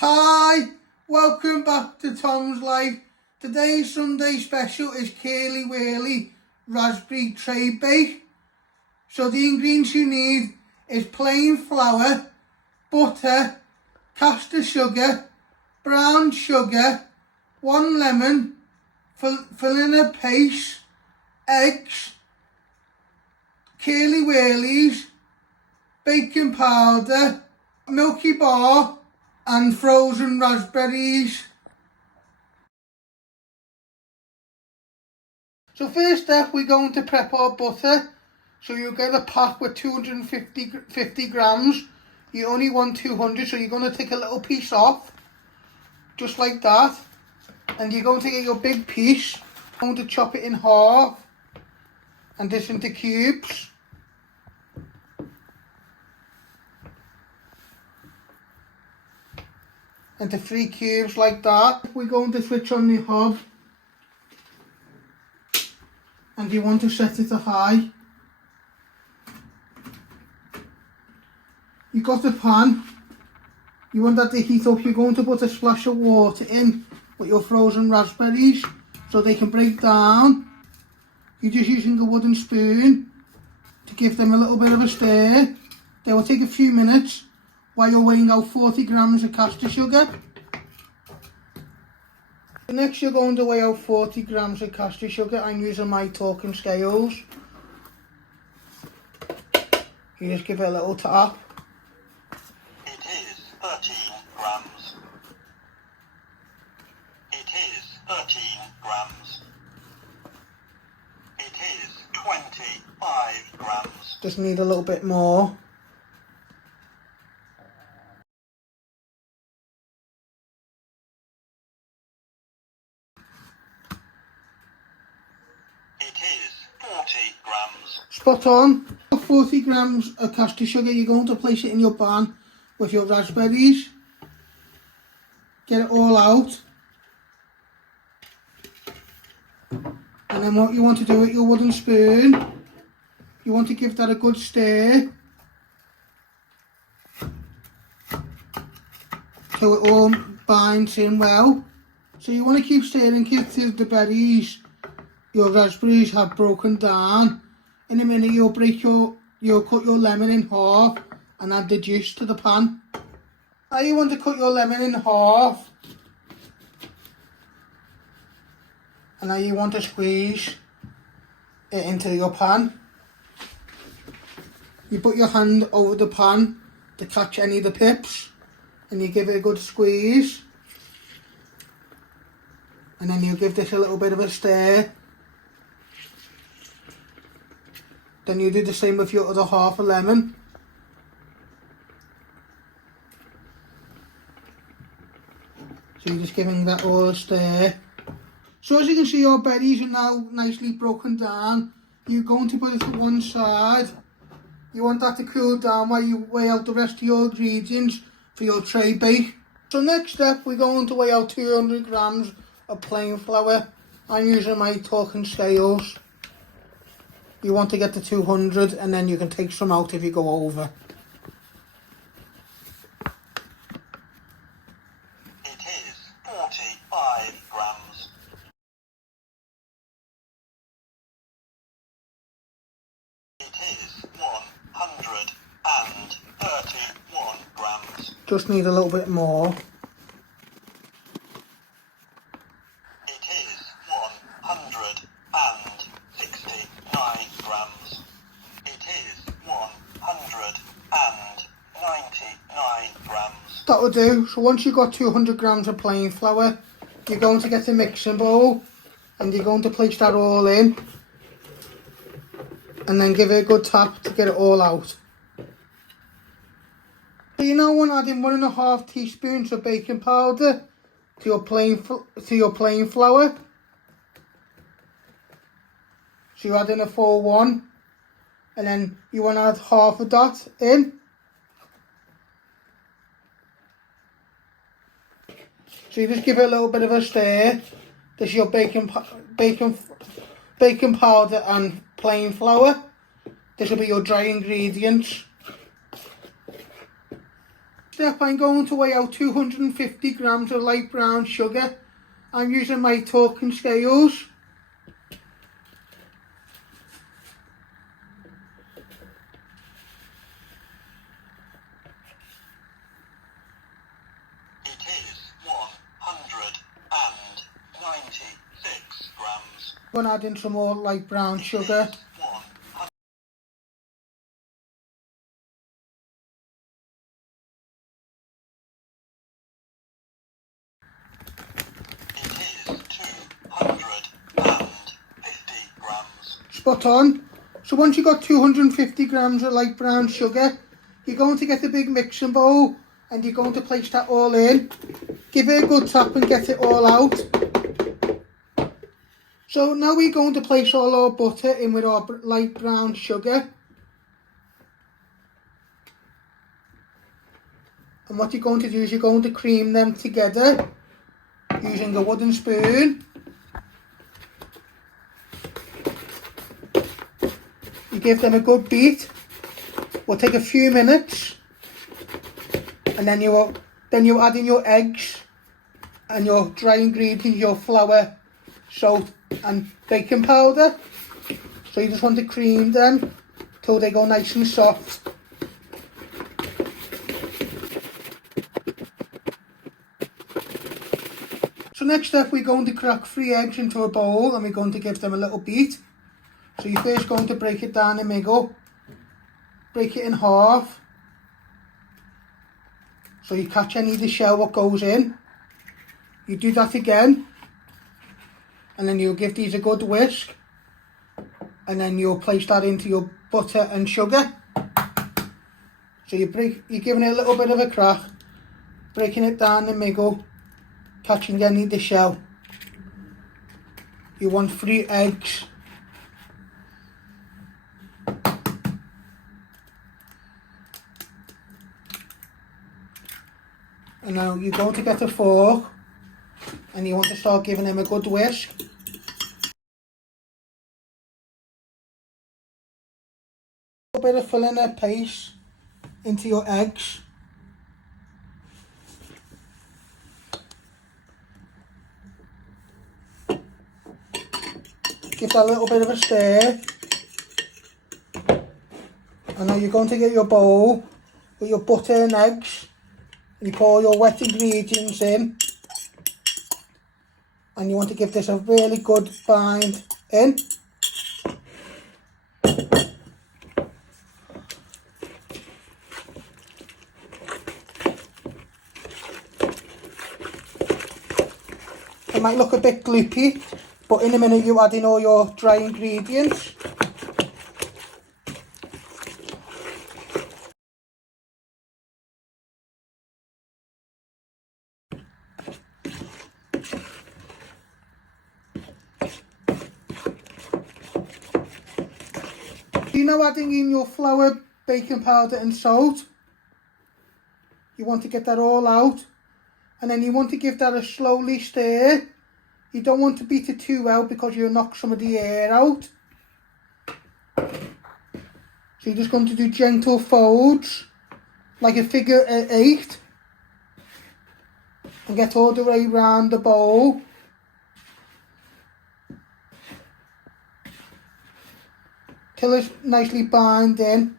Hi, welcome back to Tom's Life. Today's Sunday special is Wurly raspberry Traybrake. So the ingredients you need is plain flour, butter, caster sugar, brown sugar, 1 lemon, vanilla paste, eggs, Wurlys, baking powder, Milky bar and frozen raspberries. So first step, we're going to prep our butter. So you'll get a pack with 250 grams. You only want 200, so you're going to take a little piece off, just like that. And you're going to get your big piece, going to chop it in half and this into cubes. Into 3 cubes like that. We're going to switch on the hob and you want to set it to high. You got the pan, you want that to heat up. You're going to put a splash of water in with your frozen raspberries so they can break down. You're just using a wooden spoon to give them a little bit of a stir. They will take a few minutes while you're weighing out 40 grams of caster sugar. Next you're going to weigh out 40 grams of caster sugar. I'm using my talking scales. You just give it a little tap. It is 13 grams. It is 13 grams. It is 25 grams. Just need a little bit more. It is 40 grams. Spot on. 40 grams of caster sugar. You're going to place it in your pan with your raspberries. Get it all out. And then what you want to do with your wooden spoon, you want to give that a good stir so it all binds in well. So you want to keep stirring till the berries, your raspberries, have broken down. In a minute you'll cut your lemon in half and add the juice to the pan. Now you want to cut your lemon in half. And now you want to squeeze it into your pan. You put your hand over the pan to catch any of the pips and you give it a good squeeze. And then you give this a little bit of a stir. Then you do the same with your other half a lemon. So you're just giving that all a stir. So as you can see, your berries are now nicely broken down. You're going to put it to one side. You want that to cool down while you weigh out the rest of your ingredients for your Traybrake. So next step, we're going to weigh out 200 grams of plain flour. I'm using my talking scales. You want to get to 200 and then you can take some out if you go over. It is 45 grams. It is 131 grams. Just need a little bit more. It is 169 grams. It is 199 grams. That'll do. So once you've got 200 grams of plain flour, you're going to get a mixing bowl and you're going to place that all in and then give it a good tap to get it all out. So you now want to add in 1.5 teaspoons of baking powder to your plain flour. So you add in a full one and then you want to add half of that in. So you just give it a little bit of a stir. This is your baking powder and plain flour. This will be your dry ingredients. step, I'm going to weigh out 250 grams of light brown sugar. I'm using my talking scales. It is 196 grams. I'm going to add in some more light brown sugar. It is 250 grams. Spot on. So once you've got 250 grams of light brown sugar, you're going to get the big mixing bowl and you're going to place that all in. Give it a good tap and get it all out. So now we're going to place all our butter in with our light brown sugar. And what you're going to do is you're going to cream them together using a wooden spoon. You give them a good beat. Will take a few minutes, and then you add in your eggs and your dry ingredients, your flour, salt and baking powder. So you just want to cream them till they go nice and soft. So next up, we're going to crack 3 eggs into a bowl and we're going to give them a little beat. So you're first going to break it down the middle, break it in half, so you catch any of the shell what goes in. You do that again, and then you'll give these a good whisk, and then you'll place that into your butter and sugar. So you're giving it a little bit of a crack, breaking it down the middle, catching any of the shell. You want 3 eggs. And now you're going to get a fork and you want to start giving them a good whisk. A bit of filling a paste into your eggs. Give that a little bit of a stir. And now you're going to get your bowl with your butter and eggs. You pour your wet ingredients in, and you want to give this a really good bind in. It might look a bit gloopy, but in a minute you add in all your dry ingredients. You're now adding in your flour, baking powder and salt. You want to get that all out, and then you want to give that a slowly stir. You don't want to beat it too well because you'll knock some of the air out. So you're just going to do gentle folds, like a figure 8, and get all the way around the bowl. Till it's nicely bound in.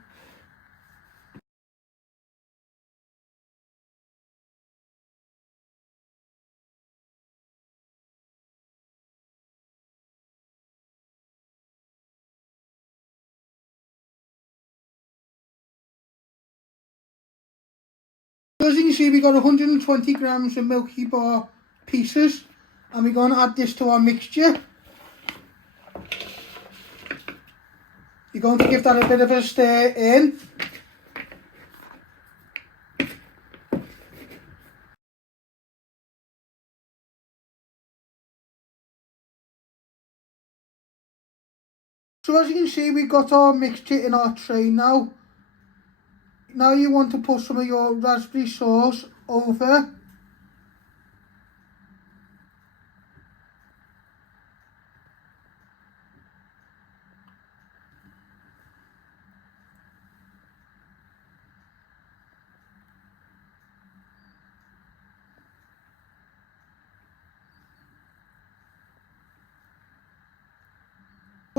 So as you can see, we got 120 grams of Milky Bar pieces, and we're going to add this to our mixture. You're going to give that a bit of a stir in. So as you can see, we've got our mixture in our tray now. Now you want to put some of your raspberry sauce over.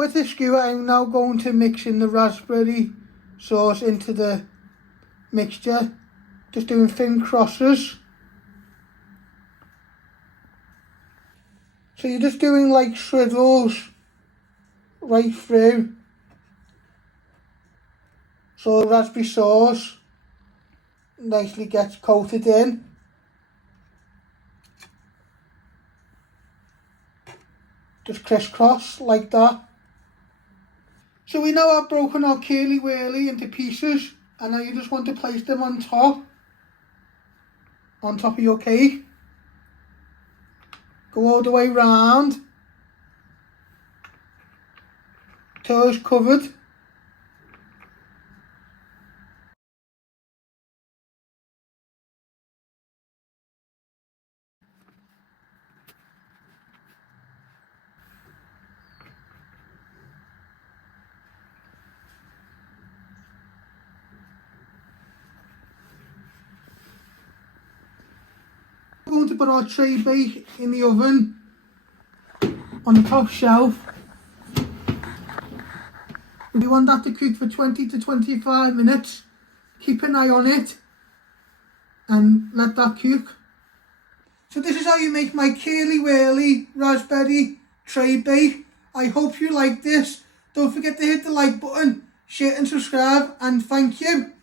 With the skewer, I'm now going to mix in the raspberry sauce into the mixture. Just doing thin crosses. So you're just doing like swirls right through. So the raspberry sauce nicely gets coated in. Just crisscross like that. So we now have broken our curly whirly into pieces, and now you just want to place them on top of your cake. Go all the way round till it's covered. We're going to put our Traybrake in the oven on the top shelf. We want that to cook for 20 to 25 minutes. Keep an eye on it and let that cook. So this is how you make my curly whirly raspberry Traybrake. I hope you like this. Don't forget to hit the like button, share and subscribe, and thank you.